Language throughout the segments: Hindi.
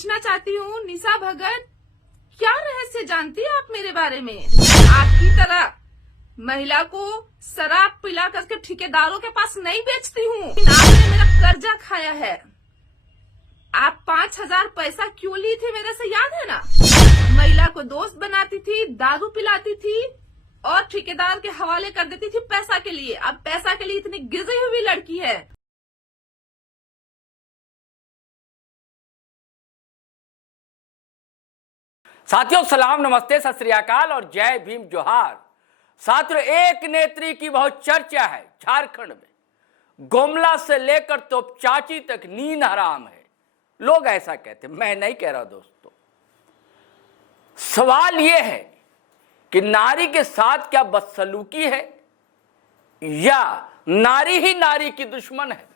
पूछना चाहती हूँ, निशा भगत, क्या रहस्य जानती है आप मेरे बारे में? आपकी तरह महिला को शराब पिला करके ठेकेदारों के पास नहीं बेचती हूँ। आपने मेरा कर्जा खाया है। आप 5,000 पैसा क्यों ली थी मेरे से, याद है ना? महिला को दोस्त बनाती थी, दारू पिलाती थी और ठेकेदार के हवाले कर देती थी पैसा के लिए। अब पैसा के लिए इतनी गिरी हुई लड़की है। साथियों, सलाम, नमस्ते, सत श्री अकाल और जय भीम जोहार। साथियों, एक नेत्री की बहुत चर्चा है झारखंड में। गुमला से लेकर तो चाची तक नींद हराम है, लोग ऐसा कहते हैं, मैं नहीं कह रहा दोस्तों। सवाल यह है कि नारी के साथ क्या बदसलूकी है या नारी ही नारी की दुश्मन है।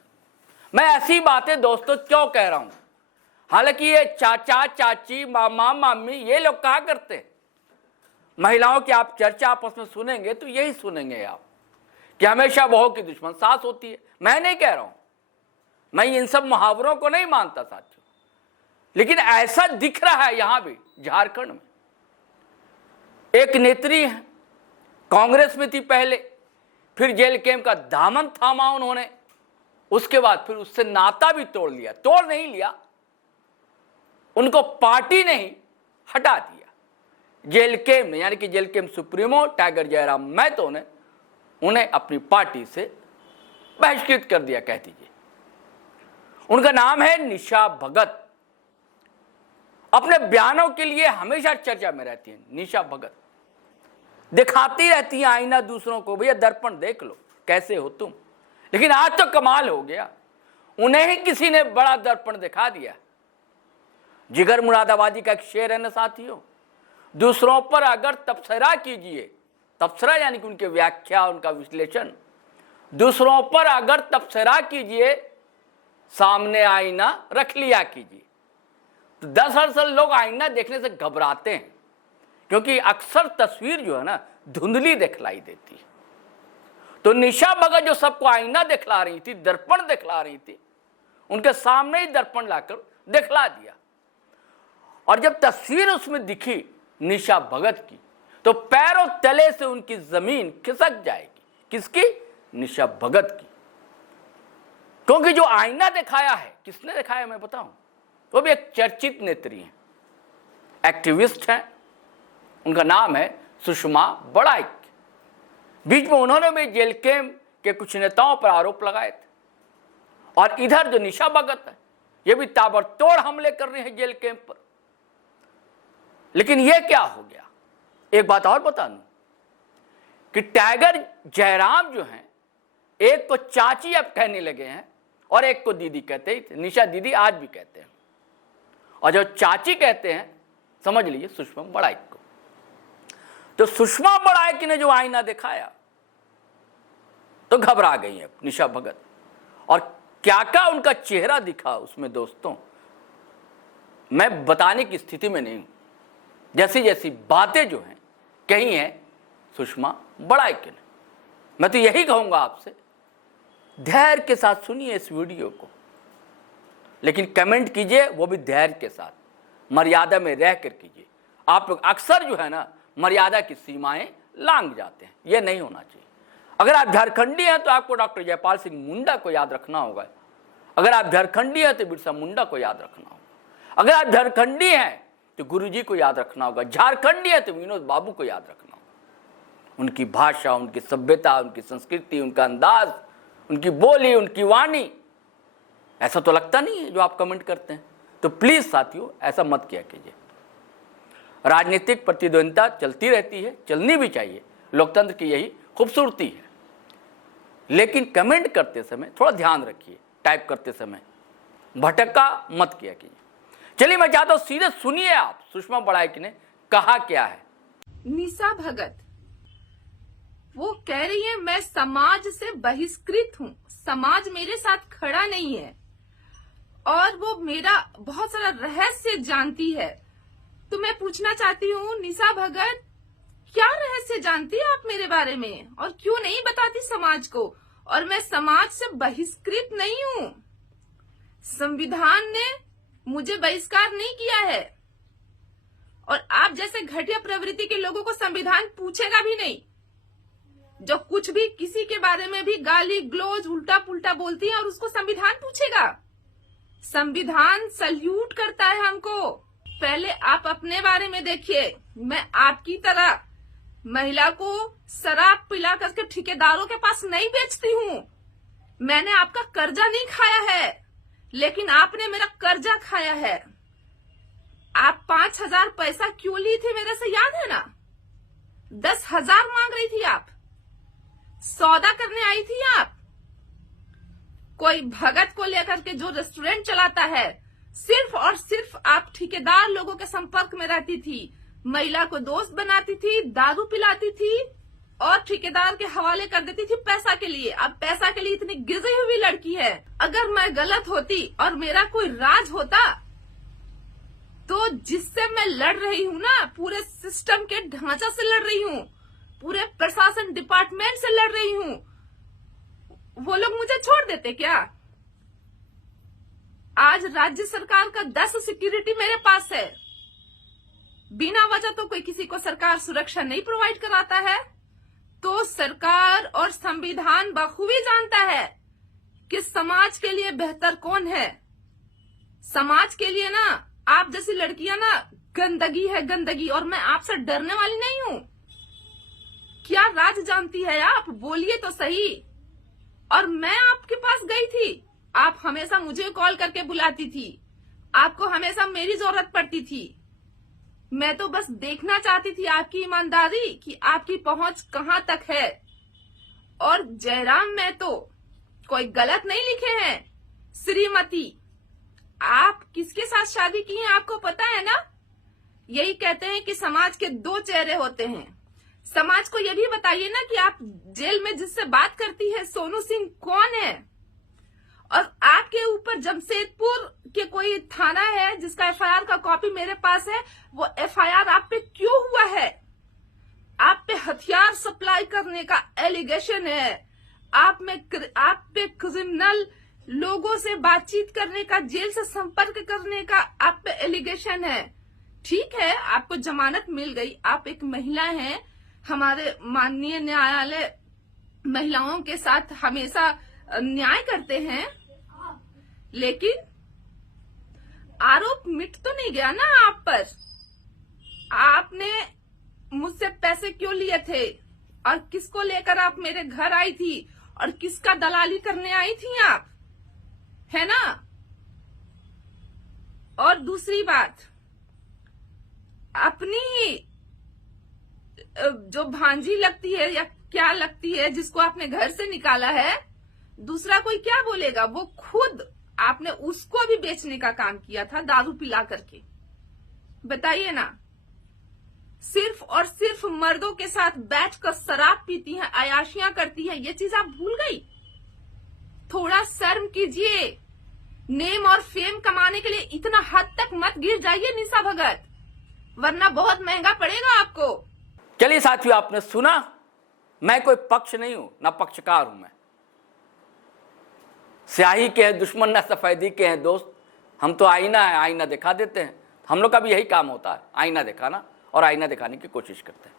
मैं ऐसी बातें दोस्तों क्यों कह रहा हूं? हालांकि ये चाचा चाची मामा मामी ये लोग कहा करते हैं। महिलाओं की आप चर्चा आपस में सुनेंगे तो यही सुनेंगे आप कि हमेशा बहू की दुश्मन सास होती है। मैं नहीं कह रहा हूं, मैं इन सब मुहावरों को नहीं मानता साथियों, लेकिन ऐसा दिख रहा है यहां भी झारखंड में। एक नेत्री है, कांग्रेस में थी पहले, फिर जेल कैंप का दामन थामा उन्होंने, उसके बाद फिर उससे नाता भी तोड़ लिया। तोड़ नहीं लिया, उनको पार्टी ने ही हटा दिया। जेल कैंप में, यानी कि jail camp supremo Tiger Jairam Mahato ने उन्हें अपनी पार्टी से बहिष्कृत कर दिया, कह दीजिए। उनका नाम है निशा भगत। अपने बयानों के लिए हमेशा चर्चा में रहती है निशा भगत। दिखाती रहती है आईना दूसरों को, भैया दर्पण देख लो कैसे हो तुम। लेकिन आज तो कमाल हो गया, उन्हें ही किसी ने बड़ा दर्पण दिखा दिया। जिगर मुरादाबादी का एक शेर है ना साथियों, दूसरों पर अगर तबसरा कीजिए, तबसरा यानी कि उनके व्याख्या, उनका विश्लेषण, दूसरों पर अगर तबसरा कीजिए, सामने आईना रख लिया कीजिए। तो दरअसल लोग आईना देखने से घबराते हैं, क्योंकि अक्सर तस्वीर जो है ना धुंधली दिखलाई देती है। तो निशा भगत जो सबको आईना दिखला रही थी, दर्पण दिखला रही थी, उनके सामने ही दर्पण लाकर दिखला दिया। और जब तस्वीर उसमें दिखी निशा भगत की, तो पैरों तले से उनकी जमीन खिसक जाएगी। किसकी? निशा भगत की। क्योंकि जो आईना दिखाया है, किसने दिखाया मैं बताऊं? वो भी एक चर्चित नेत्री है, एक्टिविस्ट है, उनका नाम है सुषमा बड़ाइक। बीच में उन्होंने भी जेल कैंप के कुछ नेताओं पर आरोप लगाए थे। और इधर जो निशा भगत है, ये भी ताबड़तोड़ हमले कर रही है जेल कैंप पर। लेकिन ये क्या हो गया? एक बात और बता दूं कि टाइगर जयराम जो हैं, एक को चाची अब कहने लगे हैं और एक को दीदी कहते ही। निशा दीदी आज भी कहते हैं, और जो चाची कहते हैं समझ लीजिए सुषमा बड़ाइक को। तो सुषमा बड़ाइक ने जो आईना दिखाया तो घबरा गई है निशा भगत। और क्या क्या उनका चेहरा दिखा उसमें दोस्तों, मैं बताने की स्थिति में नहीं हूं। जैसी जैसी बातें जो हैं कही हैं सुषमा बड़ाइक ने, मैं तो यही कहूंगा आपसे, धैर्य के साथ सुनिए इस वीडियो को, लेकिन कमेंट कीजिए वो भी धैर्य के साथ, मर्यादा में रहकर कीजिए। आप लोग अक्सर जो है ना मर्यादा की सीमाएं लांघ जाते हैं, यह नहीं होना चाहिए। अगर आप झारखंडी हैं तो आपको डॉक्टर जयपाल सिंह मुंडा को याद रखना होगा। अगर आप झारखंडी हैं तो बिरसा मुंडा को याद रखना होगा। अगर आप झारखंडी हैं तो गुरुजी को याद रखना होगा। झारखंडी है तो विनोद बाबू को याद रखना होगा। उनकी भाषा, उनकी सभ्यता, उनकी संस्कृति, उनका अंदाज, उनकी बोली, उनकी वाणी, ऐसा तो लगता नहीं है जो आप कमेंट करते हैं। तो प्लीज साथियों ऐसा मत किया कीजिए। राजनीतिक प्रतिद्वंदिता चलती रहती है, चलनी भी चाहिए, लोकतंत्र की यही खूबसूरती है। लेकिन कमेंट करते समय थोड़ा ध्यान रखिए, टाइप करते समय भटका मत किया कीजिए। चलिए मैं चाहता हूं सीधे सुनिए आप सुषमा बड़ाइक ने कहा क्या है। निशा भगत वो कह रही है मैं समाज से बहिष्कृत हूँ, समाज मेरे साथ खड़ा नहीं है और वो मेरा बहुत सारा रहस्य जानती है। तो मैं पूछना चाहती हूँ निशा भगत, क्या रहस्य जानती है आप मेरे बारे में और क्यों नहीं बताती समाज को? और मैं समाज से बहिष्कृत नहीं हूँ। संविधान ने मुझे बहिष्कार नहीं किया है। और आप जैसे घटिया प्रवृत्ति के लोगों को संविधान पूछेगा भी नहीं, जो कुछ भी किसी के बारे में भी गाली ग्लोज उल्टा पुल्टा बोलती है और उसको संविधान पूछेगा। संविधान सल्यूट करता है हमको। पहले आप अपने बारे में देखिए। मैं आपकी तरह महिला को शराब पिला करके ठेकेदारों के पास नहीं बेचती हूँ। मैंने आपका कर्जा नहीं खाया है, लेकिन आपने मेरा कर्जा खाया है। आप 5,000 पैसा क्यों ली थी मेरे से, याद है ना? 10,000 मांग रही थी आप, सौदा करने आई थी आप। कोई भगत को लेकर के जो रेस्टोरेंट चलाता है, सिर्फ और सिर्फ आप ठेकेदार लोगों के संपर्क में रहती थी, महिला को दोस्त बनाती थी, दारू पिलाती थी और ठेकेदार के हवाले कर देती थी पैसा के लिए। अब पैसा के लिए इतनी गिरी हुई लड़की है। अगर मैं गलत होती और मेरा कोई राज होता, तो जिससे मैं लड़ रही हूँ ना, पूरे सिस्टम के ढांचा से लड़ रही हूँ, पूरे प्रशासन डिपार्टमेंट से लड़ रही हूँ, वो लोग मुझे छोड़ देते क्या? आज राज्य सरकार का 10 सिक्योरिटी मेरे पास है। बिना वजह तो कोई किसी को सरकार सुरक्षा नहीं प्रोवाइड कराता है। तो सरकार और संविधान बखूबी जानता है कि समाज के लिए बेहतर कौन है। समाज के लिए ना आप जैसी लड़कियां ना गंदगी है, गंदगी। और मैं आपसे डरने वाली नहीं हूं। क्या राज जानती है आप? बोलिए तो सही। और मैं आपके पास गई थी, आप हमेशा मुझे कॉल करके बुलाती थी, आपको हमेशा मेरी जरूरत पड़ती थी। मैं तो बस देखना चाहती थी आपकी ईमानदारी कि आपकी पहुंच कहां तक है। और जयराम में तो कोई गलत नहीं लिखे हैं। श्रीमती, आप किसके साथ शादी की है आपको पता है ना? यही कहते हैं कि समाज के 2 चेहरे होते हैं। समाज को यह भी बताइए ना कि आप जेल में जिससे बात करती है सोनू सिंह कौन है? और आपके ऊपर जमशेदपुर के कोई थाना है जिसका एफआईआर का कॉपी मेरे पास है, वो एफआईआर आप पे क्यों हुआ है? आप पे हथियार सप्लाई करने का एलिगेशन है, आप पे क्रिमिनल लोगों से बातचीत करने का, जेल से संपर्क करने का आप पे एलिगेशन है। ठीक है, आपको जमानत मिल गई, आप एक महिला हैं। हमारे माननीय न्यायालय महिलाओं के साथ हमेशा न्याय करते हैं, लेकिन आरोप मिट तो नहीं गया ना आप पर। आपने मुझसे पैसे क्यों लिए थे और किसको लेकर आप मेरे घर आई थी और किसका दलाली करने आई थी आप, है ना? और दूसरी बात, अपनी जो भांजी लगती है या क्या लगती है जिसको आपने घर से निकाला है, दूसरा कोई क्या बोलेगा? वो खुद आपने उसको भी बेचने का काम किया था दारू पिला करके। बताइए ना, सिर्फ और सिर्फ मर्दों के साथ बैठकर शराब पीती हैं, अयाशियां करती हैं, ये चीज आप भूल गई? थोड़ा शर्म कीजिए। नेम और फेम कमाने के लिए इतना हद तक मत गिर जाइए निशा भगत, वरना बहुत महंगा पड़ेगा आपको। चलिए साथियों, आपने सुना, मैं कोई पक्ष नहीं हूं, ना पक्षकार हूं। मैं स्याही के हैं दुश्मन, ना सफेदी के हैं दोस्त। हम तो आईना है, आईना दिखा देते हैं। हम लोग का भी यही काम होता है, आईना दिखाना और आईना दिखाने की कोशिश करते हैं।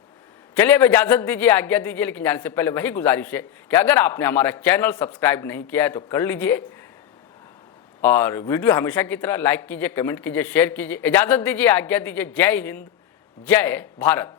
चलिए अब इजाजत दीजिए, आज्ञा दीजिए, लेकिन जाने से पहले वही गुजारिश है कि अगर आपने हमारा चैनल सब्सक्राइब नहीं किया है तो कर लीजिए, और वीडियो हमेशा की तरह लाइक कीजिए, कमेंट कीजिए, शेयर कीजिए। इजाजत दीजिए, आज्ञा दीजिए। जय हिंद, जय भारत।